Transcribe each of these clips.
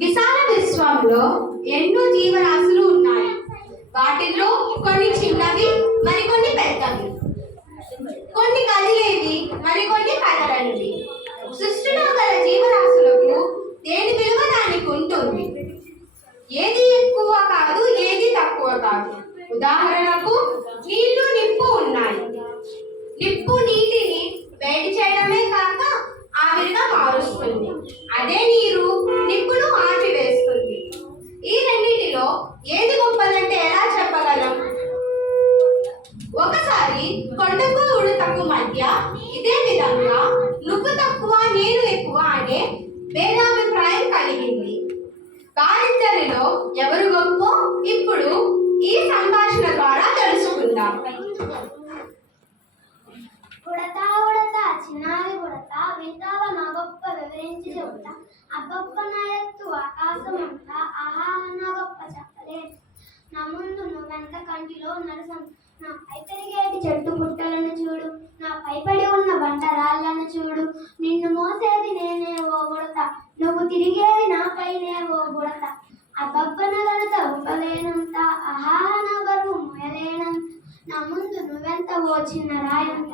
విశాల విశ్వంలో ఎన్నో జీవరాశులు ఉన్నాయి. వాటిల్లో కొన్ని చిన్నవి, మరికొన్ని పెద్దవి, కొన్ని కదిలేవి, మరికొన్ని కదలనివి. సృష్టిలో గల జీవరాశులకు దేని విలువ దానికి ఉంటుంది. ఏది ఎక్కువ కాదు, ఏది తక్కువ కాదు. ఉదాహరణకు నీళ్లు, నిప్పు ఉన్నాయి. నిప్పు నీటిని వేడి చేయడమే కాక ఆవిరిగా మారుస్తుంది. అదే నీరు నిప్పును ఆర్పివేస్తుంది. ఈ రెండింటిలో ఏది గొప్పదంటే ఎలా చెప్పగలం? ఒకసారి కొండకు ఉడతకు మధ్య ఇదే విధంగా నువ్వు తక్కువ నేను ఎక్కువ అనే భేదాభిప్రాయం కలిగింది. వారిద్దరిలో ఎవరు గొప్ప ఇప్పుడు ఈ సంభాషణ ద్వారా తెలుసుకుందాం. ఉడతా ఉడతా చిన్నారి ఉడతా వింటావా నా గొప్ప వివరించి చెబుతా. అబ్బబ్బ నా ఎత్తు ఆకాశమంతా ఆహా నా గొప్ప చెప్పలే. నా ముందు నువ్వెంత కంటిలో నరసం. నా పై పెరిగేటి చెట్టు పుట్టలను చూడు, నా పైపడి ఉన్న బండరాళ్ళను చూడు. నిన్ను మోసేది నేనే ఓ బుడత, నువ్వు తిరిగేది నాపైనే ఓ బుడత. అబ్బబ్బ నగలత ఉప్పలేనంత ఆహా నా బరువు మోయలేనంత. నా ముందు నువ్వెంత ఓ చిన్న రాయంత.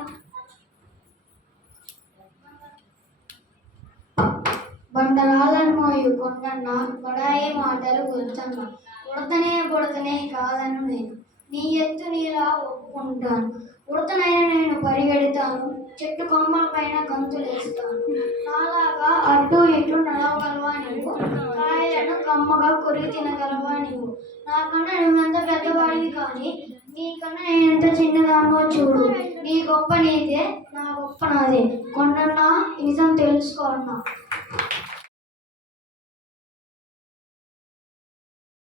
బండరాళ్ళను మోయు కొండన్న బడాయి మాటలు గుర్తన్న. బుడతనే కాదను నేను, నీ ఎత్తు నీలా ఒప్పుకుంటాను. ఉడతనైన నేను పరిగెడతాను, చెట్టు కొమ్మల పైన గంతులేస్తాను. నాలాగా అటు ఇటు నడవగలవా నీవు, కాయలను కమ్మగా కొరికి తినగలవా నీవు. నాకన్నా నువ్వెంత పెద్దవాడివి కానీ నీకన్నా నేనెంత చిన్నదాన్నో చూడు. నీ గొప్ప నీదే, నా గొప్ప నాదే. కొండన్నా నిజం తెలుసుకో అన్నా.